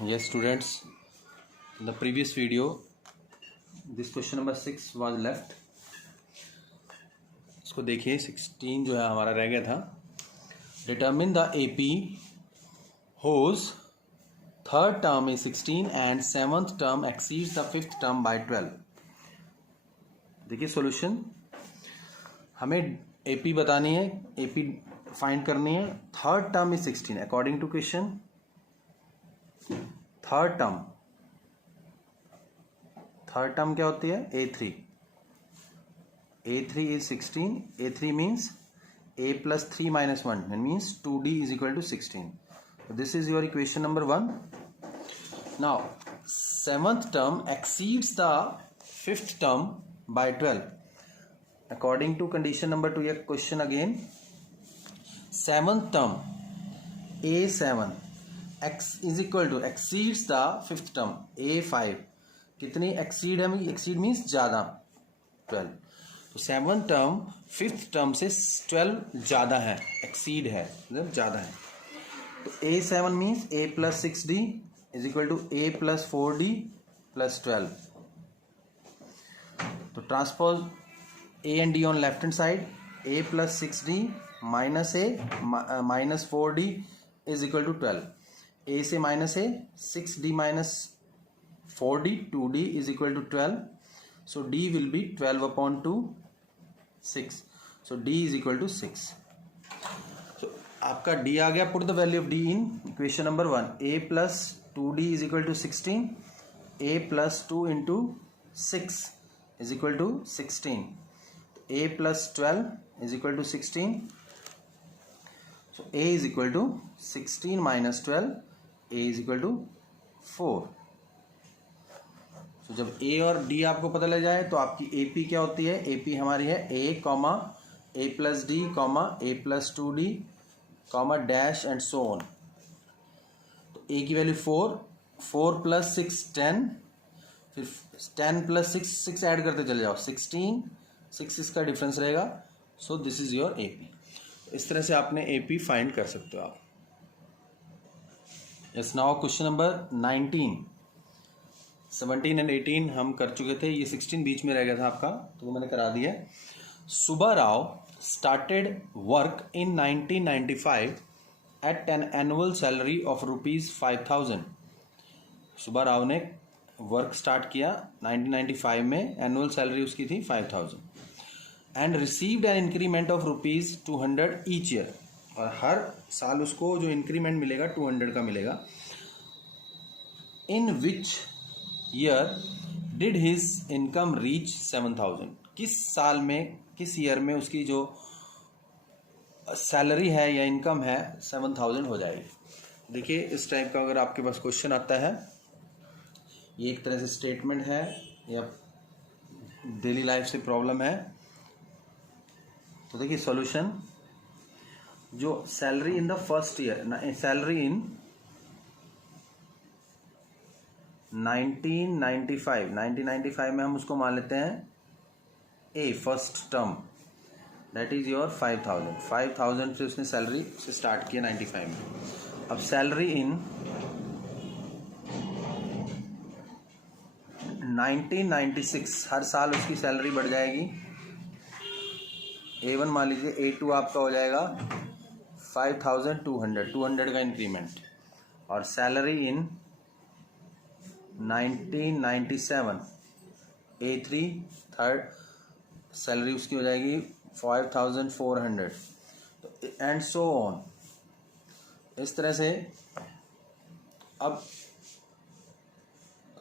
Yes, students, in the previous video, this question number 6 was left. इसको देखिए 16 जो है हमारा रह गया था. Determine the AP whose third term is 16 and seventh term exceeds the fifth term by 12. देखिए सॉल्यूशन. हमें AP बतानी है, AP फाइंड करनी है. Third term is 16 according to question. Third term क्या होती है? A3 is 16. A3 means A plus 3 minus 1. That means 2D is equal to 16. So this is your equation number 1. Now seventh term exceeds the fifth term by 12. According to condition number 2, your question again. Seventh term A7 x is equal to exceeds the fifth term A5. कितनी exceed है? Exceed means ज़्यादा 12. तो seven term fifth term से 12 ज़्यादा है, exceed है, मतलब ज़्यादा है. तो A7 means A plus 6D is equal to A plus 4D plus 12. तो transpose A and D on left hand side. A plus 6D minus A minus 4D is equal to 12. A से minus A 6D minus 4D 2D is equal to 12. So D will be 12 upon 2 6. So D is equal to 6. So आपका D आ गया. Put the value of D in equation number 1. A plus 2D is equal to 16. A plus 2 into 6 is equal to 16. A plus 12 is equal to 16. So A is equal to 16 minus 12. A is equal to 4. तो जब A और D आपको पता लग जाए तो आपकी AP क्या होती है? AP हमारी है A comma A plus D comma A plus 2D comma dash and so on. तो A की वैल्यू 4 प्लस 6 10, फिर 10 प्लस 6 ऐड करते चले जाओ 16, 6 इसका डिफरेंस रहेगा. So this is your AP. इस तरह से आपने AP फाइंड कर सकते हो आप. Yes, now question number 19. 17 and 18 हम कर चुके थे, ये 16 बीच में रह गया था आपका, तो वो मैंने करा दिया. Subba Rao started work in 1995 at an annual salary of ₹5000. Subba Rao ने वर्क स्टार्ट किया 1995 में, एनुअल सैलरी उसकी थी 5000 and received an increment of ₹200 each year. और हर साल उसको जो इंक्रीमेंट मिलेगा 200 का मिलेगा. In which year did his income reach 7000. किस साल में, किस ईयर में उसकी जो सैलरी है या इनकम है 7000 हो जाएगी. देखिए इस टाइप का अगर आपके पास क्वेश्चन आता है, ये एक तरह से स्टेटमेंट है या डेली लाइफ से प्रॉब्लम है. तो देखिए सॉल्यूशन. जो salary in the first year, salary in 1995 में हम उसको मान लेते हैं A first term, that is your 5000 से उसने सैलरी से स्टार्ट किया 95 में. अब सैलरी इन 1996, हर साल उसकी सैलरी बढ़ जाएगी. A1 मान लीजिए, A2 आपका हो जाएगा 5200 का इंक्रीमेंट. और salary in 1997 A3 third salary उसकी हो जाएगी 5400 एंड सो ऑन. इस तरह से अब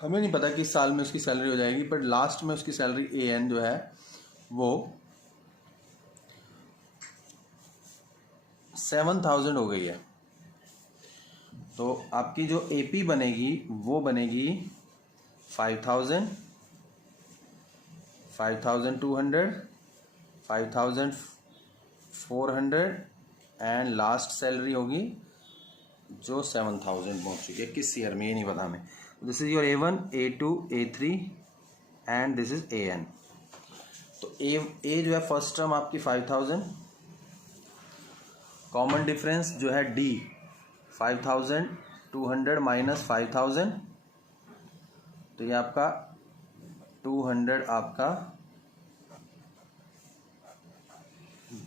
हमें नहीं पता किस साल में उसकी सैलरी हो जाएगी, बट लास्ट में उसकी सैलरी AN जो है वो 7000 हो गई है. तो आपकी जो AP बनेगी वो बनेगी 5000, 5200, 5400 एंड लास्ट सैलरी होगी जो 7000 पहुंच चुकी है. किस ईयर में ये नहीं पता हमें. This is your A1, A2, A3 and this is AN. तो A जो है फर्स्ट टर्म आपकी 5000, कॉमन डिफरेंस जो है D 5000 200 माइनस 5000, तो ये आपका 200 आपका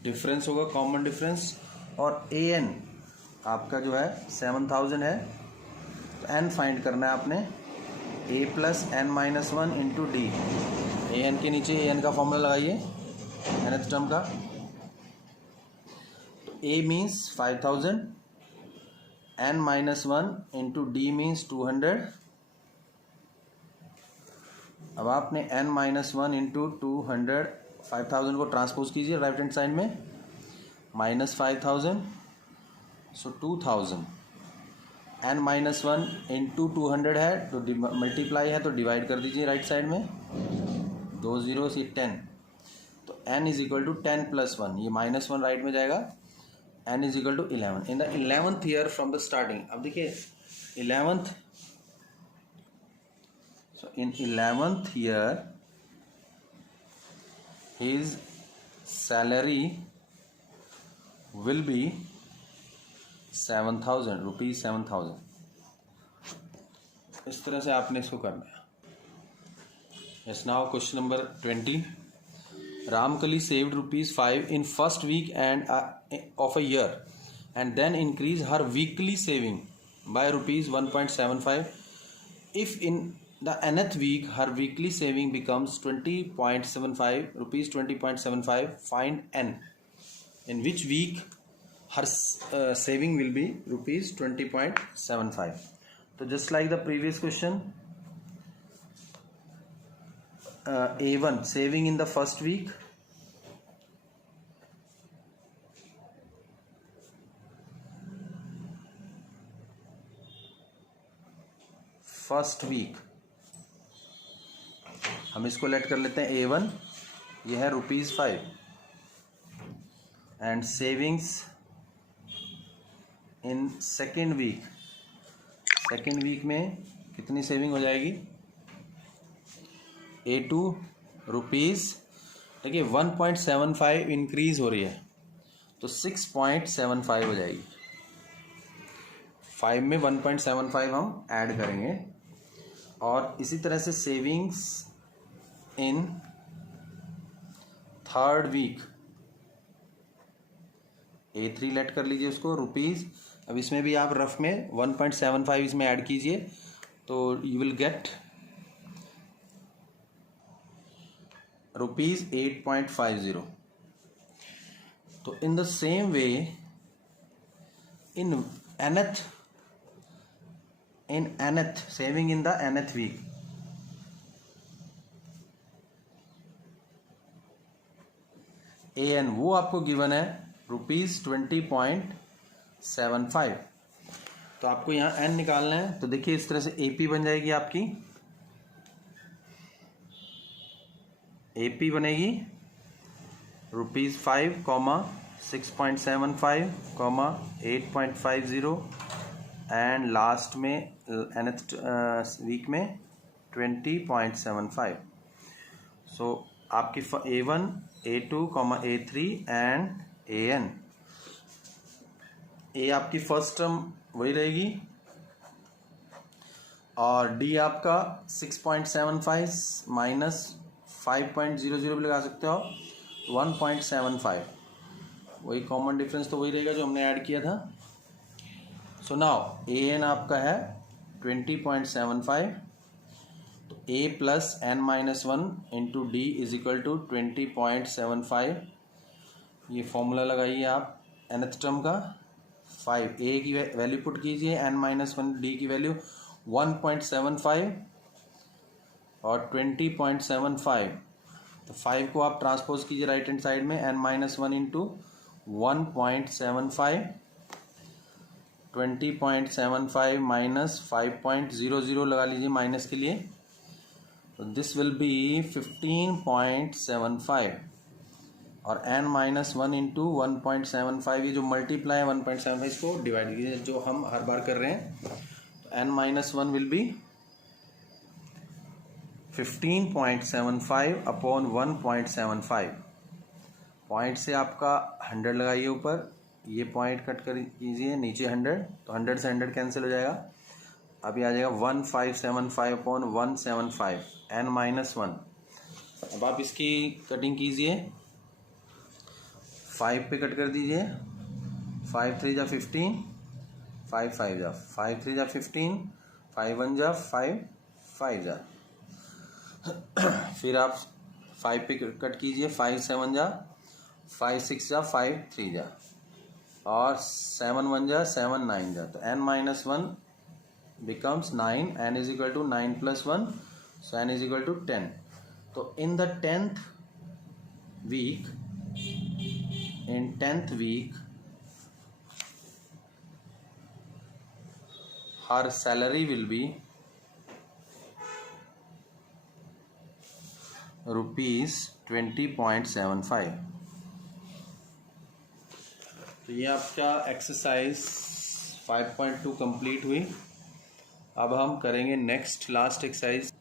डिफरेंस होगा, कॉमन डिफरेंस। और ए एन आपका जो है 7000 है, तो एन फाइंड करना है आपने, A plus N minus 1 into D. A N के नीचे ए एन का फॉर्मूला लगाइए nth टर्म का। तो A means 5000, N minus 1 into D means 200। अब आपने एन माइनस 1 इंटू 200 5000 को ट्रांसपोज कीजिए राइट हैंड साइड में, माइनस 5000, सो 2000। एन माइनस 1 इंटू 200 है तो मल्टीप्लाई है तो डिवाइड कर दीजिए राइट साइड में, 2 0 से 10, तो n is equal to 10 plus 1, ये माइनस 1 राइट में जाएगा, n is equal to 11 in the 11th year from the starting. अब देखिए 11th, so in 11th year his salary will be 7000 rupees, 7000। इस तरह से आपने इसको करना है। Yes, now question number 20। Ramkali saved ₹5 in first week and of a year and then increased her weekly saving by ₹1.75. If in the nth week her weekly saving becomes 20.75 rupees 20.75, find n. In which week her saving will be rupees 20.75. So just like the previous question, A1 saving in the first week, हम इसको late कर लेते हैं A1, ये है ₹5 and savings in second week में कितनी saving हो जाएगी, A2 रुपीज़, देखिए 1.75 इंक्रीज हो रही है तो 6.75 हो जाएगी। 5 में 1.75 हम ऐड करेंगे। और इसी तरह से savings in third week, A3 let कर लीजिए उसको रुपीज़। अब इसमें भी आप रफ में 1.75 इसमें ऐड कीजिए तो यू विल गेट ₹8.50। तो in the same way in nth saving in the nth week, an वो आपको गिवन है ₹20.75। तो आपको यहाँ n निकालना है। तो देखिए इस तरह से AP बन जाएगी आपकी, AP बनेगी ₹5, 6.75, 8.50 एंड लास्ट में nth वीक में 20.75। सो आपकी A1, A2, A3 and AN। A आपकी फर्स्ट टर्म वही रहेगी और D आपका 6.75 माइनस 5.00 भी लगा सकते हो, 1.75, वही कॉमन डिफरेंस तो वही रहेगा जो हमने ऐड किया था। सो नाउ AN आपका है 20.75, तो A plus n minus 1 into D is equal to 20.75। ये फॉर्मूला लगाइए आप nth टर्म का, 5 A की वैल्यू पुट कीजिए, n माइनस 1 डी की वैल्यू 1.75 और 20.75। तो 5 को आप ट्रांसपोज कीजिए राइट हैंड साइड में, n माइनस 1 इंटू 1.75, 20.75 माइनस 5.00 लगा लीजिए माइनस के लिए, तो दिस विल बी 15.75 और n माइनस 1 इंटू 1.75, ये जो मल्टीप्लाई है 1.75 इसको डिवाइड कीजिए जो हम हर बार कर रहे हैं, तो n minus 1 will be 15.75 upon 1.75। Point से आपका 100 लगाइए ऊपर, ये पॉइंट कट कर कीजिए नीचे 100, तो 100 से 100 कैंसिल हो जाएगा, अभी आ जाएगा 1575/175 n-1। अब आप इसकी कटिंग कीजिए, 5 पे कट कर दीजिए, 5 3 जा 15, 5 5 जा 5 3 जा 15, 5 1 जा 5 5 जा। फिर आप 5 पे कट कीजिए, 5 7 जा 5 6 जा 5 3 जा, और 7 1 जा 7 9 जा। तो n-1 becomes 9, n is equal to 9 plus 1, so n is equal to 10. So in the 10th week, her salary will be rupees 20.75. तो ये आपका एक्सरसाइज 5.2 कंप्लीट हुई। अब हम करेंगे next last exercise.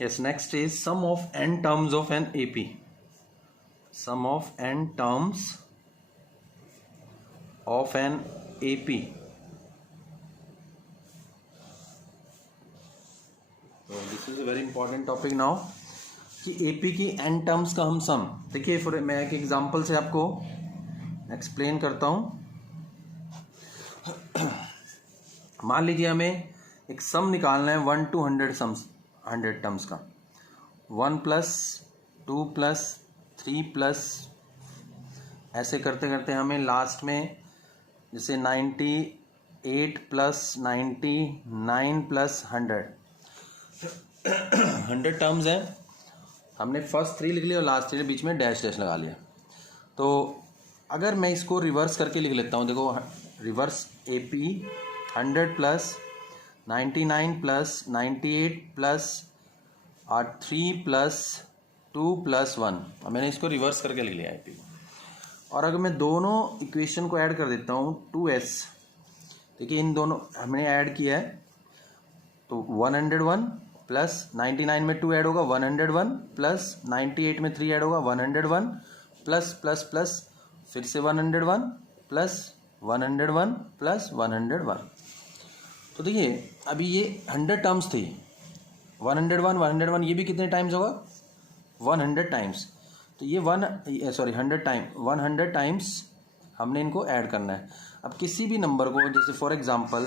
Yes, next is sum of n terms of an AP. Sum of n terms of an AP. तो this is a very important topic now कि AP की n टर्म्स का हम सम। देखिए, फिर मैं एक एग्जांपल से आपको एक्सप्लेन करता हूं। मान लीजिए हमें एक सम निकालना है 1 to 100 सम्स, 100 टर्म्स का। 1 + 2 + 3 + ऐसे करते करते हमें लास्ट में जैसे 98 + 99 + 100 टर्म्स हैं। हमने फर्स्ट 3 लिख लिया और लास्ट 3 बीच में डैश डैश लगा लिया। तो अगर मैं इसको रिवर्स करके लिख लेता हूँ, देखो रिवर्स एपी 100 + 99 + 98 + 3 + 2 + 1। अब मैंने इसको रिवर्स करके लिख लिया एपी। और अगर मैं दोनों इक्वेशन को ऐड कर देता हूँ 2s, देखिए इन दोनों हमने ऐड किया है, तो 101 + 99 में 2 ऐड होगा 101, + 98 में 3 ऐड होगा 101, प्लस फिर से 101 + 101 + 101। तो देखिए अभी ये 100 टर्म्स थी, 101 ये भी कितने टाइम्स होगा 100 टाइम्स। तो ये 100 टाइम्स हमने इनको ऐड करना है। अब किसी भी नंबर को, जैसे फॉर एग्जांपल